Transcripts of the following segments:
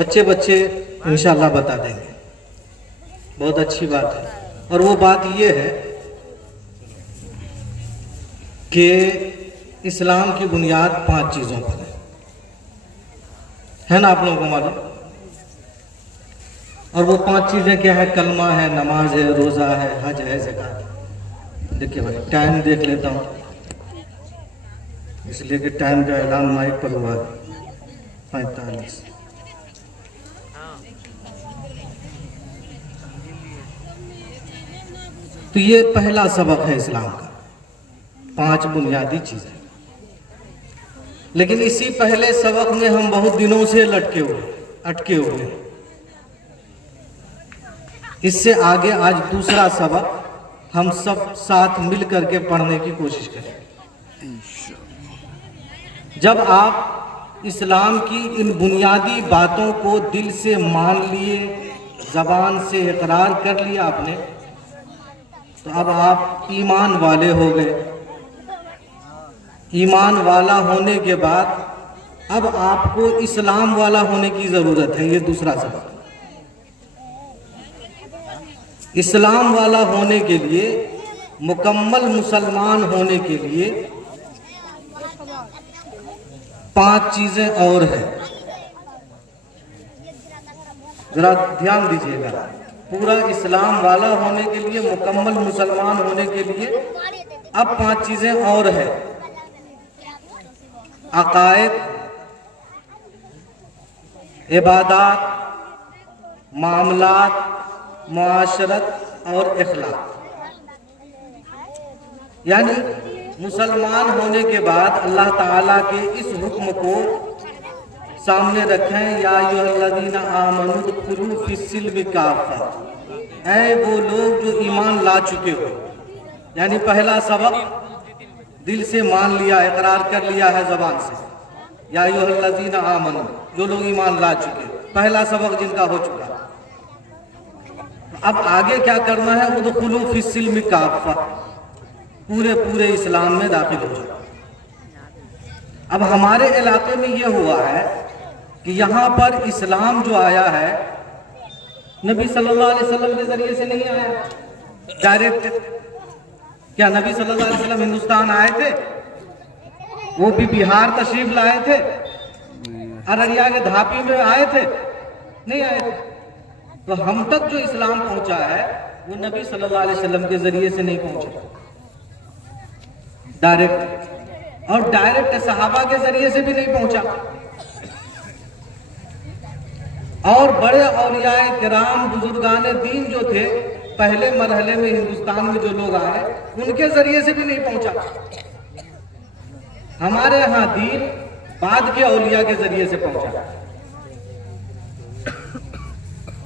बच्चे बच्चे इंशाल्लाह बता देंगे। बहुत अच्छी बात है। और वो बात ये है कि इस्लाम की बुनियाद 5 चीज़ों पर है ना, आप लोगों को मालूम। और वो 5 चीज़ें क्या है? कलमा है, नमाज है, रोज़ा है, हज है, ज़कात। देखिए भाई, टाइम देख लेता हूँ इसलिए कि टाइम का ऐलान माइक पर हुआ है 45। तो ये पहला सबक है इस्लाम का, 5 बुनियादी चीज़ें। लेकिन इसी पहले सबक में हम बहुत दिनों से अटके हुए। इससे आगे आज दूसरा सबक हम सब साथ मिल करके पढ़ने की कोशिश करें। जब आप इस्लाम की इन बुनियादी बातों को दिल से मान लिए, जबान से इकरार कर लिया आपने, तो अब आप ईमान वाले हो गए। ईमान वाला होने के बाद अब आपको इस्लाम वाला होने की ज़रूरत है। ये दूसरा सबक। इस्लाम वाला होने के लिए, मुकम्मल मुसलमान होने के लिए 5 चीज़ें और हैं। जरा ध्यान दीजिएगा। पूरा इस्लाम वाला होने के लिए, मुकम्मल मुसलमान होने के लिए अब 5 चीज़ें और हैं। अकायद, इबादत, मामलात, मुआशरत और इखलाक। यानी मुसलमान होने के बाद अल्लाह ताला के इस हुक्म को सामने रखें, या अय्युहल्लज़ीना आमनू उदखुलू फिस्सिल्मि काफ़ा। ऐ वो लोग जो ईमान ला चुके हो। यानी पहला सबक दिल से मान लिया, इकरार कर लिया है ज़बान से, या अय्युहल्लज़ीना आमनू, जो लोग ईमान ला चुके। पहला सबक जिनका हो चुका। अब आगे क्या करना है? उदखुलू फिस्सिल्मि काफ़ा, पूरे इस्लाम में दाखिल हो जाओ। अब हमारे इलाके में ये हुआ है कि यहाँ पर इस्लाम जो आया है नबी सल्लल्लाहु अलैहि वसल्लम के जरिए से नहीं आया डायरेक्ट। क्या नबी सल्लल्लाहु अलैहि वसल्लम हिंदुस्तान आए थे? वो भी बिहार तशरीफ लाए थे? अररिया के धापी में आए थे? नहीं आए थे। तो हम तक जो इस्लाम पहुंचा है वो नबी सल्लल्लाहु अलैहि वसल्लम के जरिए से नहीं पहुंचा, डायरेक्ट। और डायरेक्ट सहाबा के जरिए से भी नहीं पहुंचा। और बड़े औलियाए किराम, बुजुर्गाने दीन जो थे पहले मरहले में हिंदुस्तान में जो लोग आए, उनके जरिए से भी नहीं पहुंचा। हमारे यहाँ दीन बाद के औलिया के जरिए से पहुंचा।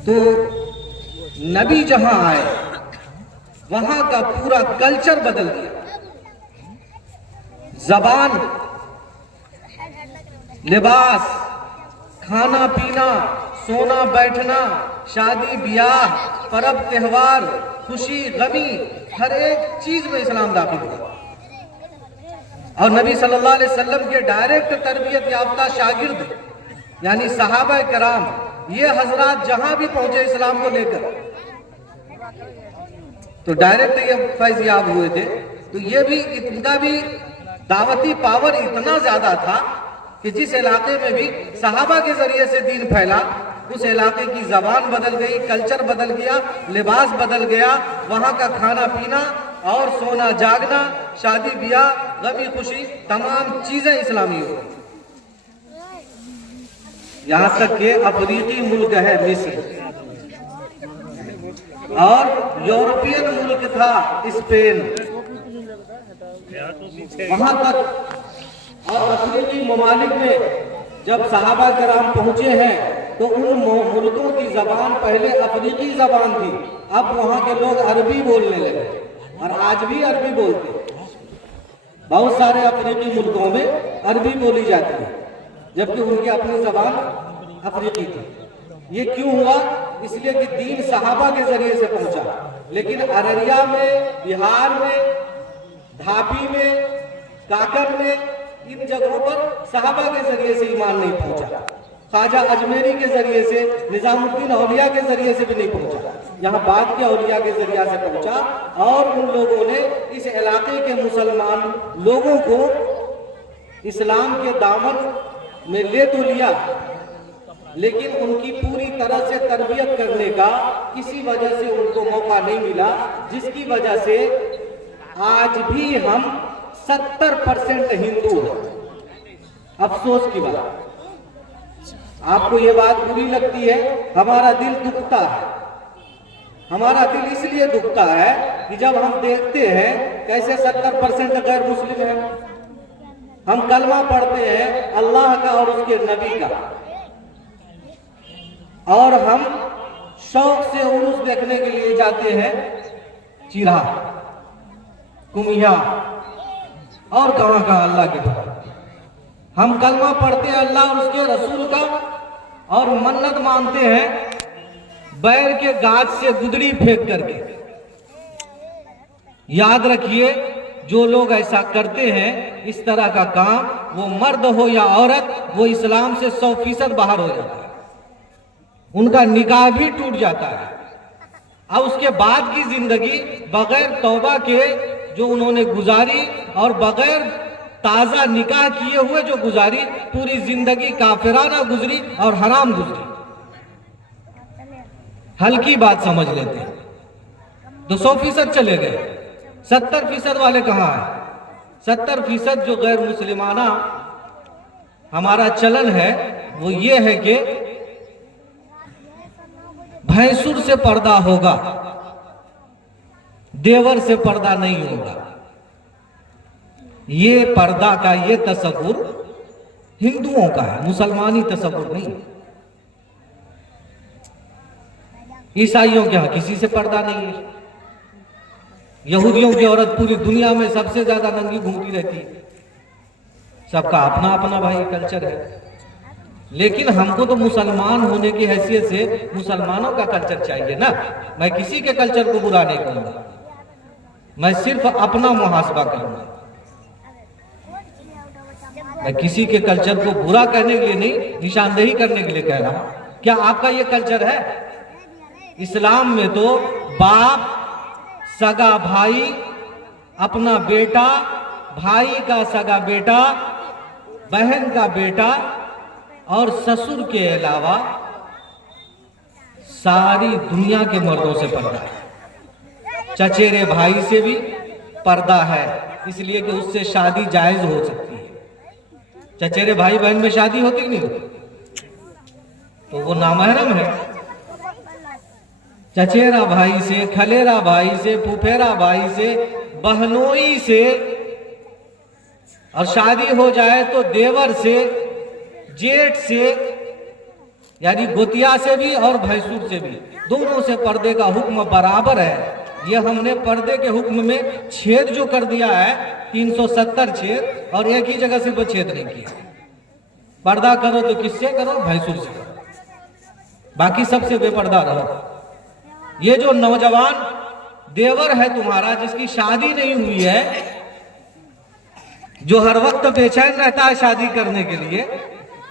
तो नबी जहां आए वहां का पूरा कल्चर बदल दिया। जबान, लिबास, खाना पीना, सोना बैठना, शादी ब्याह, परब त्योहार, खुशी गमी, हर एक चीज में इस्लाम दाखिल हुआ। और नबी सल्लल्लाहु अलैहि वसल्लम के डायरेक्ट तरबियत याफ्ता शागिर्द यानी सहाबा कराम, ये हजरात जहां भी पहुंचे इस्लाम को लेकर, तो डायरेक्ट ये फैज़याब हुए थे। तो ये भी, इनका भी दावती पावर इतना ज्यादा था कि जिस इलाके में भी सहाबा के जरिए से दीन फैला, उस इलाके की जबान बदल गई, कल्चर बदल गया, लिबास बदल गया, वहां का खाना पीना और सोना जागना, शादी ब्याह, गमी खुशी, तमाम चीजें इस्लामी हो गई। यहाँ तक कि अफ्रीकी मुल्क है मिस्र, और यूरोपियन मुल्क था स्पेन, वहां तक। और अफ्रीकी ममालिक में जब सहाबा कराम पहुंचे हैं तो उन मुल्कों की जबान पहले अफ्रीकी जबान थी, अब वहां के लोग अरबी बोलने लगे, और आज भी अरबी बोलते हैं। बहुत सारे अफ्रीकी मुल्कों में अरबी बोली जाती है, जबकि उनकी अपनी जबान अफ्रीकी थी। ये क्यों हुआ? इसलिए कि दीन सहाबा के जरिए से पहुंचा। लेकिन अररिया में, बिहार में, धापी में, काकर में, इन जगहों पर सहाबा के जरिए से ईमान नहीं पहुंचा। ख्वाजा अजमेरी के जरिए से, निजामुद्दीन औलिया के जरिए से भी नहीं पहुंचा, यहाँ बाद के औलिया के जरिया से पहुंचा। और उन लोगों ने इस इलाके के मुसलमान लोगों को इस्लाम के दामन में ले तो लिया, लेकिन उनकी पूरी तरह से तरबियत करने का किसी वजह से उनको मौका नहीं मिला, जिसकी वजह से आज भी हम 70% हिंदू हैं। अफसोस की बात, आपको ये बात बुरी लगती है, हमारा दिल दुखता है। हमारा दिल इसलिए दुखता है कि जब हम देखते हैं कैसे 70% गैर मुस्लिम है। हम कलमा पढ़ते हैं अल्लाह का और उसके नबी का, और हम शौक से उर्स देखने के लिए जाते हैं चिरा, कुमिया और कहां अल्लाह के पास। हम कलमा पढ़ते हैं अल्लाह और उसके रसूल का, और मन्नत मानते हैं बैर के गाछ से गुदड़ी फेंक करके। याद रखिए, जो लोग ऐसा करते हैं इस तरह का काम, वो मर्द हो या औरत, वो इस्लाम से 100% बाहर हो जाता है, उनका निकाह भी टूट जाता है। और उसके बाद की जिंदगी बगैर तौबा के जो उन्होंने गुजारी और बगैर ताजा निकाह किए हुए जो गुजारी, पूरी जिंदगी काफिराना गुजरी और हराम गुजरी। हल्की बात समझ लेते हैं तो 100% चले गए, 70% वाले कहां हैं? 70% जो गैर मुस्लिमाना हमारा चलन है वो ये है कि भैंसुर से पर्दा होगा, देवर से पर्दा नहीं होगा। ये पर्दा का ये तसव्वुर हिंदुओं का है, मुसलमानी तसव्वुर नहीं। ईसाइयों के यहां किसी से पर्दा नहीं है। यहूदियों की औरत पूरी दुनिया में सबसे ज्यादा नंगी घूमती रहती है। सबका अपना अपना भाई कल्चर है, लेकिन हमको तो मुसलमान होने की हैसियत से मुसलमानों का कल्चर चाहिए ना। मैं किसी के कल्चर को बुरा नहीं करूंगा, मैं सिर्फ अपना मुहासबा करूंगा। मैं किसी के कल्चर को बुरा करने के लिए नहीं, निशानदेही करने के लिए कह रहा हूं। क्या आपका ये कल्चर है? इस्लाम में तो बाप, सगा भाई, अपना बेटा, भाई का सगा बेटा, बहन का बेटा और ससुर के अलावा सारी दुनिया के मर्दों से पर्दा है। चचेरे भाई से भी पर्दा है, इसलिए कि उससे शादी जायज हो सकती है। चचेरे भाई बहन में शादी होती नहीं होती, तो वो नामहरम है। चचेरा भाई से, खलेरा भाई से, फुफेरा भाई से, बहनोई से, और शादी हो जाए तो देवर से, जेठ से, यानी गोतिया से भी और भैंसुर से भी, दोनों से पर्दे का हुक्म बराबर है। ये हमने पर्दे के हुक्म में छेद जो कर दिया है 370 छेद, और एक ही जगह सिर्फ छेद नहीं किया। पर्दा करो तो किससे करो? भैंसुर से करो, बाकी सबसे बेपर्दा रहो। ये जो नौजवान देवर है तुम्हारा, जिसकी शादी नहीं हुई है, जो हर वक्त बेचैन रहता है शादी करने के लिए,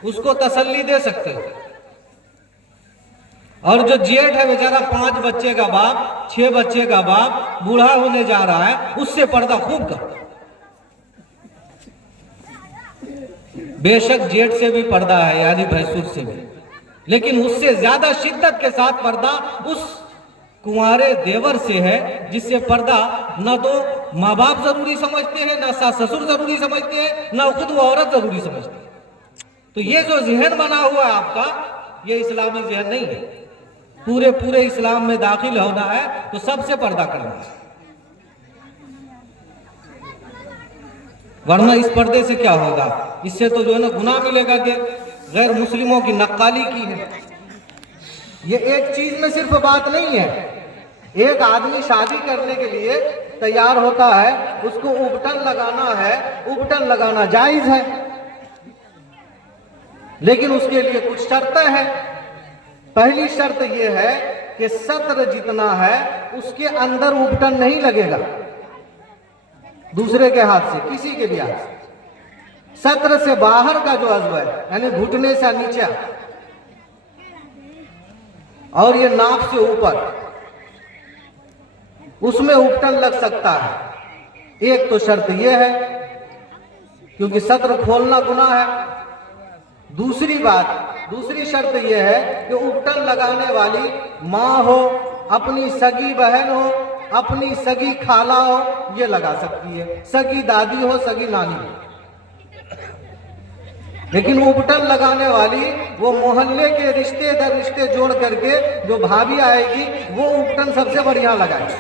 उसको तसल्ली दे सकते हो। और जो जेठ है बेचारा 5 बच्चे का बाप, 6 बच्चे का बाप, बूढ़ा होने जा रहा है, उससे पर्दा खूब करो। बेशक जेठ से भी पर्दा है, यानी भैंसुर से भी, लेकिन उससे ज्यादा शिद्दत के साथ पर्दा उस कुंवारे देवर से है, जिससे पर्दा न तो माँ बाप जरूरी समझते हैं, न सास ससुर जरूरी समझते हैं, न खुद वो औरत जरूरी समझते हैं। तो ये जो जहन बना हुआ है आपका, ये इस्लामी जहन नहीं है। पूरे इस्लाम में दाखिल होना है तो सबसे पर्दा करना है, वरना इस पर्दे से क्या होगा? इससे तो जो है ना गुनाह मिलेगा कि गैर मुस्लिमों की नक्काली की है। ये एक चीज में सिर्फ बात नहीं है। एक आदमी शादी करने के लिए तैयार होता है, उसको उबटन लगाना है, उबटन लगाना जायज है, लेकिन उसके लिए कुछ शर्तें हैं। पहली शर्त यह है कि सत्र जितना है उसके अंदर उबटन नहीं लगेगा, दूसरे के हाथ से, किसी के भी हाथ से। सत्र से बाहर का जो अज़्व है, यानी घुटने से नीचे, और ये नाक से ऊपर, उसमें उपटन लग सकता है। एक तो शर्त ये है क्योंकि सत्र खोलना गुनाह है। दूसरी शर्त यह है कि उपटन लगाने वाली माँ हो, अपनी सगी बहन हो, अपनी सगी खाला हो, ये लगा सकती है। सगी दादी हो, सगी नानी हो। लेकिन उपटन लगाने वाली वो मोहल्ले के रिश्ते दर रिश्ते जोड़ करके जो भाभी आएगी वो उपटन सबसे बढ़िया लगाएगी।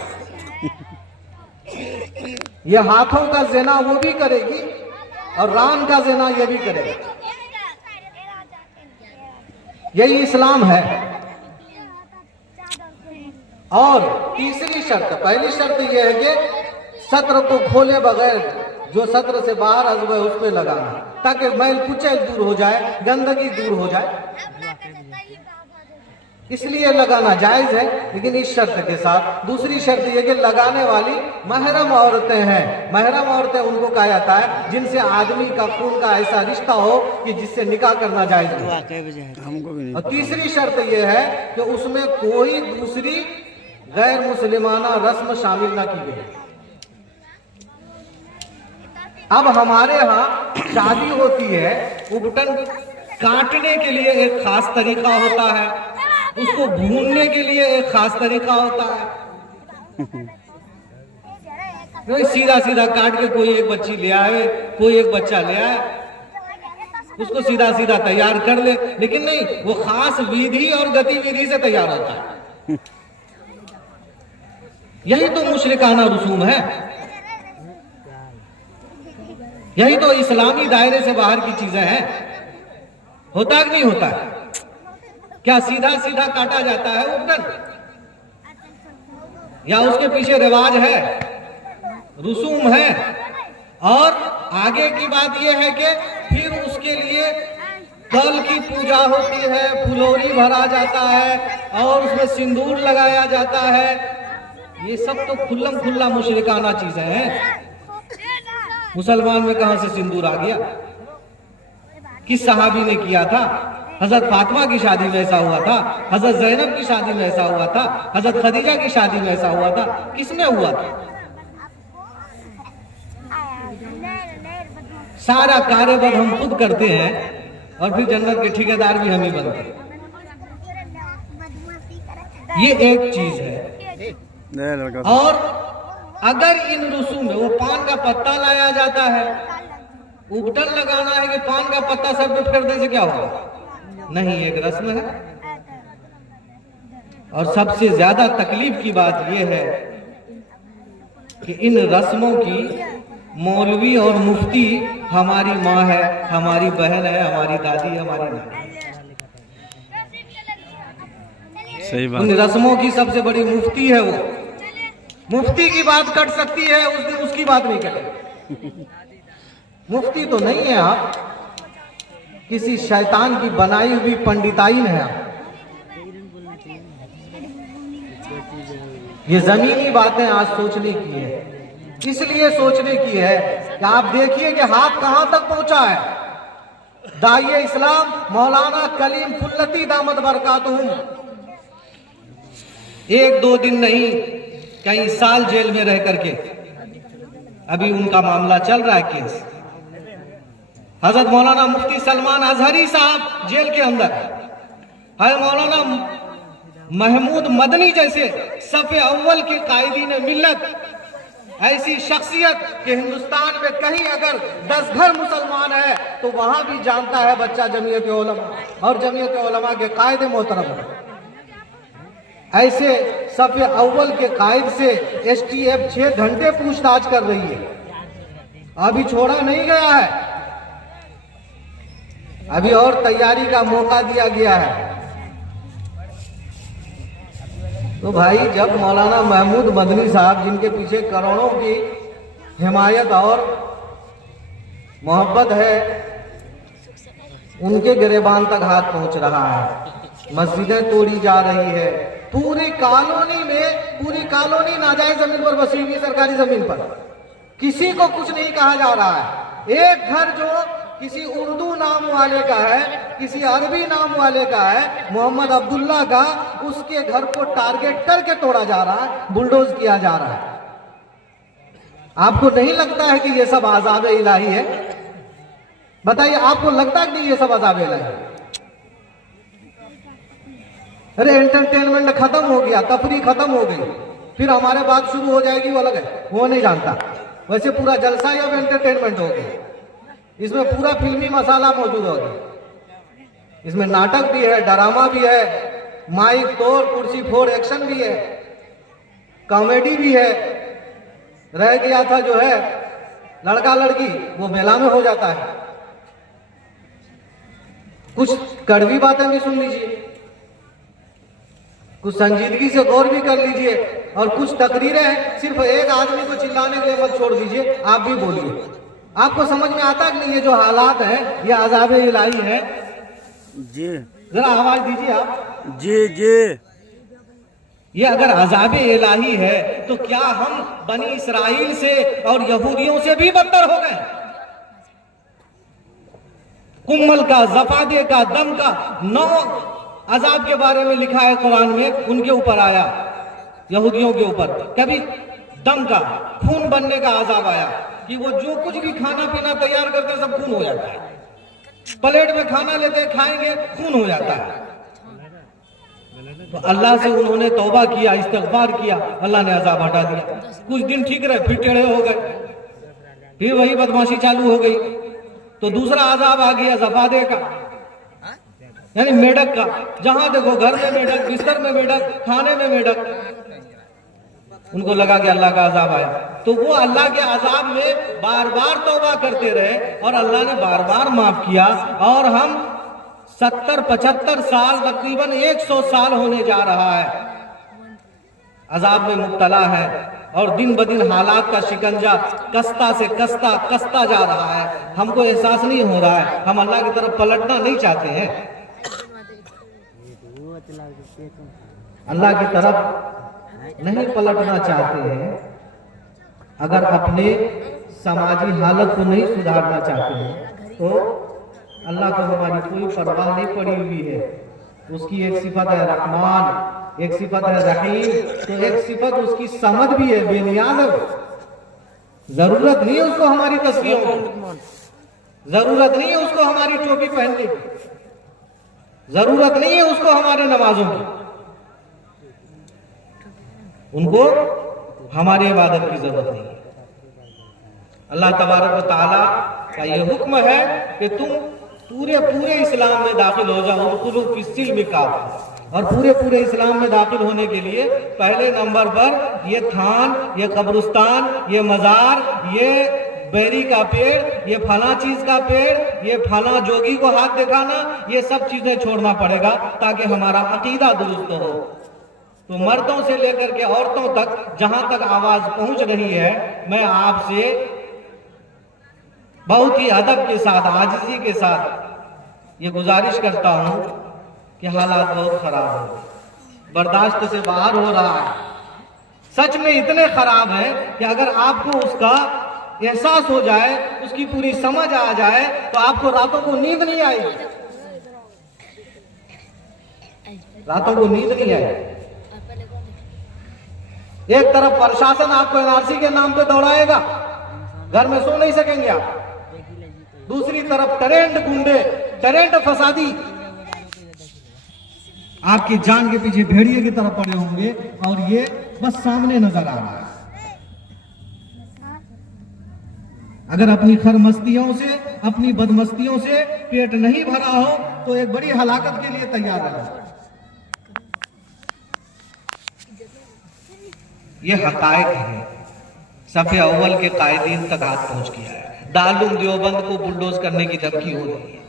ये हाथों का ज़िना वो भी करेगी और रान का ज़िना ये भी करेगी। यही इस्लाम है। और तीसरी शर्त, पहली शर्त यह है कि सत्र को खोले बगैर जो सत्र से बाहर अज़ब है उसमें लगाना, ताकि मैल कुचैल दूर हो जाए, गंदगी दूर हो जाए, इसलिए लगाना जायज है। लेकिन इस शर्त के साथ, दूसरी शर्त यह कि लगाने वाली महरम औरतें हैं। महरम औरतें उनको कहा जाता है जिनसे आदमी का खून का ऐसा रिश्ता हो कि जिससे निकाह करना जायज है। और तीसरी शर्त यह है कि उसमें कोई दूसरी गैर मुसलिमाना रस्म शामिल ना की गई। अब हमारे यहाँ शादी होती है, उपटन काटने के लिए एक खास तरीका होता है, उसको भूनने के लिए एक खास तरीका होता है। सीधा सीधा काट के कोई एक बच्ची ले आए, कोई एक बच्चा ले आए, उसको सीधा सीधा तैयार कर ले। लेकिन नहीं, वो खास विधि और गतिविधि से तैयार होता है। यही तो मुशरिकाना रसूम है, यही तो इस्लामी दायरे से बाहर की चीजें हैं। होता है कि नहीं होता है? क्या सीधा सीधा काटा जाता है उपटन, या उसके पीछे रिवाज है, रसूम है? और आगे की बात यह है कि फिर उसके लिए कल की पूजा होती है, फुलोरी भरा जाता है और उसमें सिंदूर लगाया जाता है। ये सब तो खुल्लम खुल्ला मुशरिकाना चीजें हैं। मुसलमान में कहां से सिंदूर आ गया? किस सहाबी ने किया था? हजरत फातिमा की शादी में ऐसा हुआ था, हजरत ज़ैनब की शादी में ऐसा हुआ था, हजरत खदीजा की शादी में ऐसा हुआ था। किसमें हुआ था? सारा कार्यबद हम खुद करते हैं और फिर जन्नत के ठेकेदार भी हम ही बनते हैं। ये एक चीज है। और अगर इन रसूम में वो पान का पत्ता लाया जाता है, उपटन लगाना है कि पान का पत्ता सर पे फेरने से क्या होगा? नहीं, एक रस्म है। और सबसे ज्यादा तकलीफ की बात यह है कि इन रस्मों की मौलवी और मुफ्ती हमारी माँ है, हमारी बहन है, हमारी दादी, हमारी नानी। सही बात। इन रस्मों की सबसे बड़ी मुफ्ती है वो। मुफ्ती की बात कट सकती है, उस दिन उसकी बात नहीं करें। मुफ्ती तो नहीं है आप, किसी शैतान की बनाई हुई पंडिताइन है आप। ये जमीनी बातें आज सोचने की है। इसलिए सोचने की है कि आप देखिए कि हाथ कहां तक पहुंचा है। दाइए इस्लाम मौलाना कलीम फुल्लती दामद बरकातुहुम 1-2 दिन नहीं, कई साल जेल में रह करके अभी उनका मामला चल रहा है, केस। हजरत मौलाना मुफ्ती सलमान अजहरी साहब जेल के अंदर है। मौलाना महमूद मदनी जैसे सफ़े अव्वल के कायदीन मिल्लत, ऐसी शख्सियत कि हिंदुस्तान में कहीं अगर 10 घर मुसलमान है तो वहां भी जानता है बच्चा जमीयत उलमा, और जमीयत उलमा के कायदे मोहतरम है। ऐसे सफ़े अव्वल के कायद से STF 6 घंटे पूछताछ कर रही है, अभी छोड़ा नहीं गया है, अभी और तैयारी का मौका दिया गया है। तो भाई, जब मौलाना महमूद मदनी साहब, जिनके पीछे करोड़ों की हिमायत और मोहब्बत है, उनके गिरेबान तक हाथ पहुंच रहा है, मस्जिदें तोड़ी जा रही है, पूरी कॉलोनी नाजायज जमीन पर बसी हुई, सरकारी जमीन पर, किसी को कुछ नहीं कहा जा रहा है। एक घर जो किसी उर्दू नाम वाले का है, किसी अरबी नाम वाले का है, मोहम्मद अब्दुल्ला का, उसके घर को टारगेट करके तोड़ा जा रहा है, बुलडोज किया जा रहा है। आपको नहीं लगता है कि ये सब आज़ाब इलाही है? बताइए, आपको लगता है कि नहीं ये सब आज़ाब इलाही है? अरे एंटरटेनमेंट खत्म हो गया, तफरी खत्म हो गई, फिर हमारे बात शुरू हो जाएगी वो अलग है, वो नहीं जानता। वैसे पूरा जलसा ही अब एंटरटेनमेंट हो गया, इसमें पूरा फिल्मी मसाला मौजूद हो गया। इसमें नाटक भी है, ड्रामा भी है, माइक तोड़ कुर्सी फोड़ एक्शन भी है, कॉमेडी भी है। रह गया था जो है लड़का लड़की, वो मेला में हो जाता है। कुछ कड़वी बातें भी सुन लीजिए, कुछ संजीदगी से गौर भी कर लीजिए, और कुछ तकरीरें सिर्फ एक आदमी को चिल्लाने के लिए मत छोड़ दीजिए, आप भी बोलिए। आपको समझ में आता है कि नहीं ये जो हालात है ये अज़ाब इलाही है? जी जरा आवाज दीजिए आप। जी जी ये अगर अज़ाब इलाही है तो क्या हम बनी इसराइल से और यहूदियों से भी बदतर हो गए? कुम्मल का, जफादे का, दम का 9 अजाब के बारे में लिखा है कुरान में, उनके ऊपर आया, यहूदियों के ऊपर। कभी दम का, खून बनने का अजाब आया कि वो जो कुछ भी खाना पीना तैयार करते सब खून हो जाता है, प्लेट में खाना लेते खाएंगे खून हो जाता है। तो अल्लाह से उन्होंने तौबा किया, इस्तिग़फ़ार किया, अल्लाह ने अजाब हटा दिया। कुछ दिन ठीक रहे, फिर टेढ़े हो गए, फिर वही बदमाशी चालू हो गई। तो दूसरा अजाब आ गया जफादे का, यानी मेढक का। जहां देखो घर में मेढक, बिस्तर में मेढक, खाने में मेढक। उनको लगा कि अल्लाह का अजाब आया, तो वो अल्लाह के अजाब में बार बार तौबा करते रहे और अल्लाह ने बार बार माफ किया। और हम 70-75 साल, तकरीबन 100 साल होने जा रहा है अजाब में मुब्तला है, और दिन ब दिन हालात का शिकंजा कसता से कसता जा रहा है। हमको एहसास नहीं हो रहा है, हम अल्लाह की तरफ पलटना नहीं चाहते हैं। अल्लाह की तरफ नहीं पलटना चाहते हैं। अगर अपने समाजी हालत को नहीं सुधारना चाहते हैं तो अल्लाह को हमारी कोई परवाह नहीं पड़ी हुई है। उसकी एक सिफत है रहमान, एक सिफत है रहीम, तो एक सिफत उसकी समद भी है, बेनियाज है। जरूरत नहीं है उसको हमारी तस्वीरों की, जरूरत नहीं है उसको हमारी टोपी पहनने की, जरूरत नहीं है उसको हमारे नमाजों की। उनको हमारी इबादत की जरूरत नहीं है। अल्लाह तबारक व तआला का यह हुक्म है कि तुम पूरे इस्लाम में दाखिल हो जाओ, और पूरे इस्लाम में दाखिल होने के लिए पहले नंबर पर ये थान, ये कब्रिस्तान, ये मजार, ये बेरी का पेड़, ये फला चीज का पेड़, ये फला जोगी को हाथ दिखाना, ये सब चीजें छोड़ना पड़ेगा ताकि हमारा अकीदा दुरुस्त हो। तो मर्दों से लेकर के औरतों तक जहां तक आवाज पहुंच रही है, मैं आपसे बहुत ही अदब के साथ, आजिज़ी के साथ ये गुजारिश करता हूं कि हालात बहुत खराब हो, बर्दाश्त से बाहर हो रहा है। सच में इतने खराब है कि अगर आपको उसका एहसास हो जाए, उसकी पूरी समझ आ जाए, तो आपको रातों को नींद नहीं आएगी, रातों को नींद नहीं आएगी। एक तरफ प्रशासन आपको एनआरसी के नाम पे दौड़ाएगा, घर में सो नहीं सकेंगे आप। दूसरी तरफ टरेंट गुंडे, टरेंट फसादी आपकी जान के पीछे भेड़िए की तरफ पड़े होंगे, और ये बस सामने नजर आ रहा है। अगर अपनी खरमस्तियों से, अपनी बदमस्तियों से पेट नहीं भरा हो तो एक बड़ी हलाकत के लिए तैयार रहो। ये हकायक है, सफ़े अव्वल के कायदीन तक हाथ पहुंच गया है। दारुल देवबंद को बुलडोज करने की धमकी हो रही है।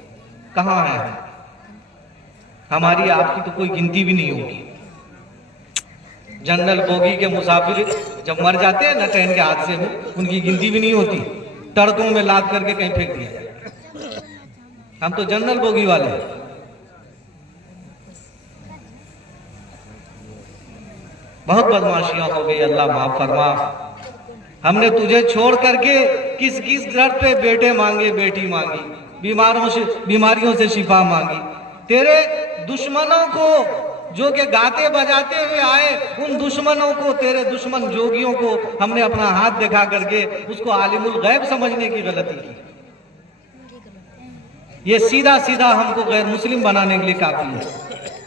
कहां है? हमारी आपकी तो कोई गिनती भी नहीं होगी। जनरल बोगी के मुसाफिर जब मर जाते हैं ना ट्रेन के हादसे में, उनकी गिनती भी नहीं होती, टड़कों में लाद करके कहीं फेंक दिया जाए। हम तो जनरल बोगी वाले हैं। बहुत बदमाशियां हो गई, अल्लाह माफ फरमा। हमने तुझे छोड़ करके किस किस दर पे बेटे मांगे, बेटी मांगी। बीमारियों से शिफा मांगी। तेरे दुश्मनों को जो कि गाते बजाते हुए आए, उन दुश्मनों को, तेरे दुश्मन जोगियों को हमने अपना हाथ दिखा करके उसको आलिमुल गैब समझने की गलती की। ये सीधा सीधा हमको गैर मुस्लिम बनाने के लिए काफी है।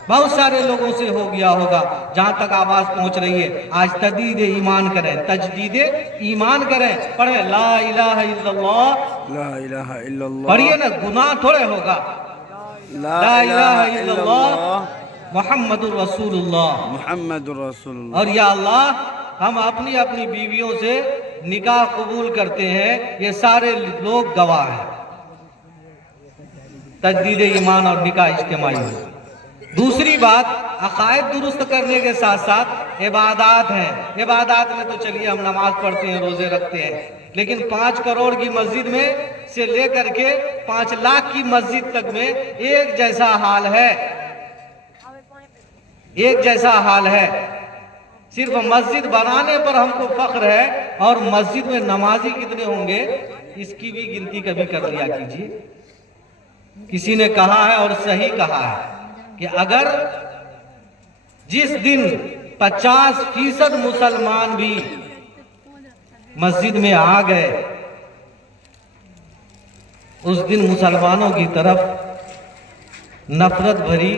बहुत सारे लोगों से हो गया होगा, जहां तक आवाज पहुंच रही है। आज तजदीद ईमान करें, तजदीद ईमान करें, पढ़े ला इलाहा इल्लल्लाह, ला इलाहा इल्लल्लाह, पढ़िए ना, गुनाह थोड़े होगा। ला इलाहा इल्लल्लाह मुहम्मदुर रसूलुल्लाह, मुहम्मदुर रसूलुल्लाह। और या अल्लाह हम अपनी अपनी बीवियों से निकाह कबूल करते हैं, ये सारे लोग गवाह हैं। तजदीद ईमान और निकाह इज्तिमाई। दूसरी बात, अकायद दुरुस्त करने के साथ साथ इबादात हैं। इबादात में तो चलिए हम नमाज पढ़ते हैं, रोजे रखते हैं, लेकिन 5 करोड़ की मस्जिद में से लेकर के 5 लाख की मस्जिद तक में एक जैसा हाल है, एक जैसा हाल है। सिर्फ मस्जिद बनाने पर हमको फख्र है, और मस्जिद में नमाजी कितने होंगे इसकी भी गिनती कभी कर लिया कीजिए। किसी ने कहा है और सही कहा है कि अगर जिस दिन 50% मुसलमान भी मस्जिद में आ गए, उस दिन मुसलमानों की तरफ नफरत भरी,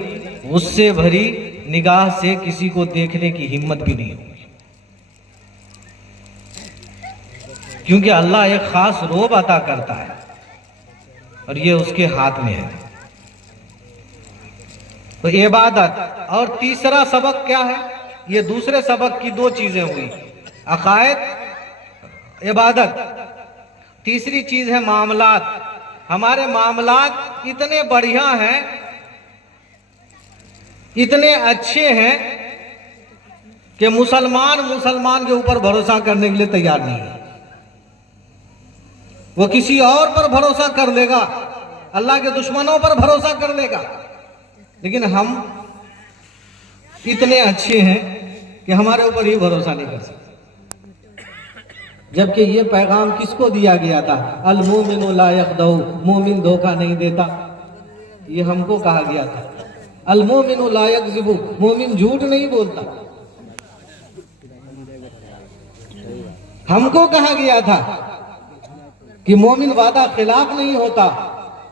गुस्से भरी निगाह से किसी को देखने की हिम्मत भी नहीं होगी, क्योंकि अल्लाह एक खास रोब अता करता है और ये उसके हाथ में है। तो इबादत। और तीसरा सबक क्या है? ये दूसरे सबक की 2 चीजें हुई, अकायद, इबादत। तीसरी चीज है मामलात। हमारे मामलात इतने बढ़िया हैं, इतने अच्छे हैं कि मुसलमान के ऊपर भरोसा करने के लिए तैयार नहीं है। वो किसी और पर भरोसा कर लेगा, अल्लाह के दुश्मनों पर भरोसा कर लेगा, लेकिन हम इतने अच्छे हैं कि हमारे ऊपर ही भरोसा नहीं कर सकते। जबकि ये पैगाम किसको दिया गया था? अल मोमिनु ला यखदऊ, मोमिन धोखा नहीं देता, ये हमको कहा गया था। अल मोमिनु ला यकज़िबु, मोमिन झूठ नहीं बोलता, हमको कहा गया था कि मोमिन वादा खिलाफ नहीं होता,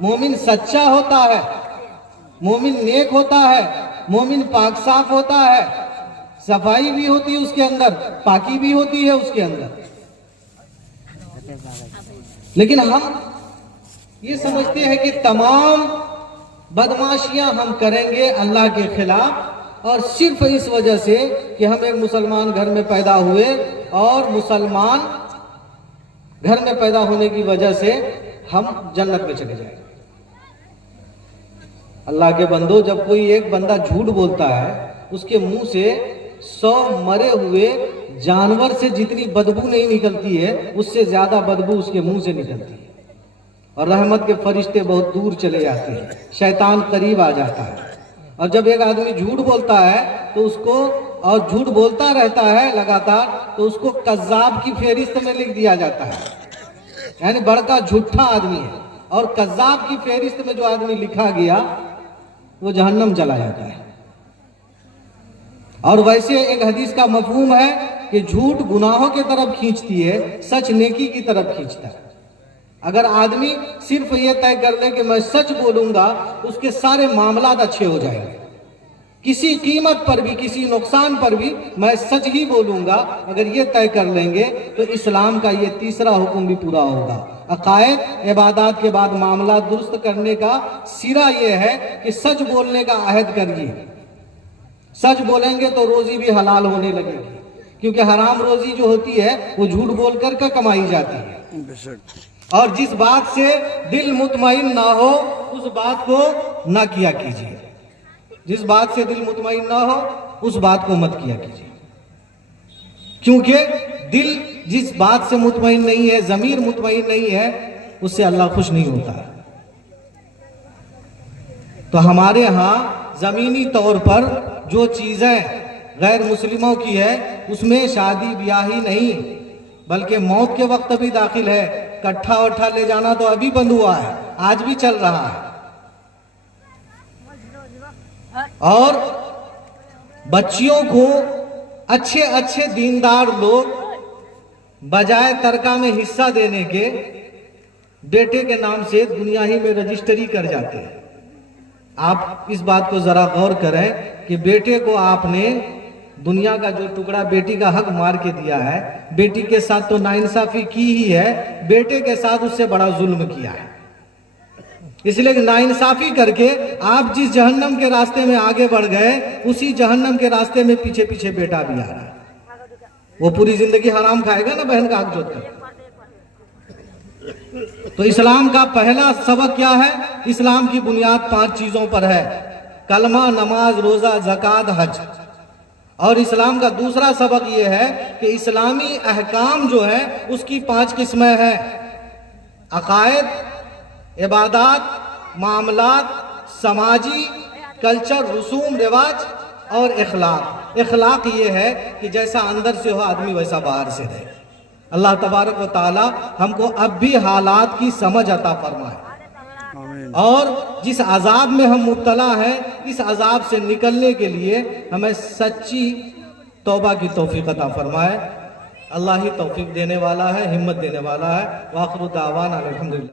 मोमिन सच्चा होता है, मोमिन नेक होता है, मोमिन पाक साफ होता है, सफाई भी होती है उसके अंदर, पाकी भी होती है उसके अंदर। लेकिन हम ये समझते हैं कि तमाम बदमाशियां हम करेंगे अल्लाह के खिलाफ, और सिर्फ इस वजह से कि हम एक मुसलमान घर में पैदा हुए, और मुसलमान घर में पैदा होने की वजह से हम जन्नत में चले जाएंगे। अल्लाह के बंदो, जब कोई एक बंदा झूठ बोलता है, उसके मुंह से 100 मरे हुए जानवर से जितनी बदबू नहीं निकलती है, उससे ज्यादा बदबू उसके मुंह से निकलती है, और रहमत के फरिश्ते बहुत दूर चले जाते हैं, शैतान करीब आ जाता है। और जब एक आदमी झूठ बोलता है तो उसको, और झूठ बोलता रहता है लगातार, तो उसको कज़्ज़ाब की फेरिस्त में लिख दिया जाता है, यानी बड़का झूठा आदमी है। और कज़्ज़ाब की फेरिस्त में जो आदमी लिखा गया वो जहन्नम चला जाता है। और वैसे एक हदीस का मफहूम है कि झूठ गुनाहों की तरफ खींचती है, सच नेकी की तरफ खींचता है। अगर आदमी सिर्फ ये तय कर ले कि मैं सच बोलूंगा, उसके सारे मामलात अच्छे हो जाएंगे, किसी कीमत पर भी, किसी नुकसान पर भी मैं सच ही बोलूंगा, अगर ये तय कर लेंगे तो इस्लाम का ये तीसरा हुक्म भी पूरा होगा। अकायद, इबादत के बाद मामला दुरुस्त करने का सिरा ये है कि सच बोलने का अहद करिए। सच बोलेंगे तो रोजी भी हलाल होने लगेगी, क्योंकि हराम रोजी जो होती है वो झूठ बोल कर कमाई जाती है। और जिस बात से दिल मुतमईन ना हो, उस बात को ना किया कीजिए। जिस बात से दिल मुतमईन ना हो, उस बात को मत किया कीजिए, क्योंकि दिल जिस बात से मुतमईन नहीं है, ज़मीर मुतमईन नहीं है, उससे अल्लाह खुश नहीं होता है। तो हमारे यहाँ ज़मीनी तौर पर जो चीज़ें गैर मुस्लिमों की है, उसमें शादी ब्याही नहीं, बल्कि मौत के वक्त भी दाखिल है। कट्ठा वट्ठा ले जाना तो अभी बंद हुआ है, आज भी चल रहा है। और बच्चियों को अच्छे अच्छे दीनदार लोग बजाय तरका में हिस्सा देने के बेटे के नाम से दुनिया ही में रजिस्ट्री कर जाते हैं। आप इस बात को जरा गौर करें कि बेटे को आपने दुनिया का जो टुकड़ा बेटी का हक मार के दिया है, बेटी के साथ तो नाइंसाफी की ही है, बेटे के साथ उससे बड़ा जुल्म किया है। इसलिए नाइंसाफी करके आप जिस जहन्नम के रास्ते में आगे बढ़ गए, उसी जहन्नम के रास्ते में पीछे पीछे बेटा भी आ रहा है। वो पूरी जिंदगी हराम खाएगा ना बहन का हक जोत कर। तो इस्लाम का पहला सबक क्या है? इस्लाम की बुनियाद 5 चीजों पर है, कलमा, नमाज, रोजा, ज़कात, हज। और इस्लाम का दूसरा सबक यह है कि इस्लामी अहकाम जो है उसकी 5 किस्में हैं, अकायद, इबादत, मामलात, समाजी, कल्चर, रसूम रिवाज और इखलाक। इखलाक ये है कि जैसा अंदर से हो आदमी वैसा बाहर से रहे। अल्लाह तबारक व ताला हमको अब भी हालात की समझ अता फरमाए, और जिस अजाब में हम मुब्तला हैं, इस अजाब से निकलने के लिए हमें सच्ची तौबा की तौफीक अता फरमाए। अल्लाह ही तौफीक देने वाला है, हिम्मत देने वाला है। वाखिरु दावाना अल्हम्दुलिल्लाह।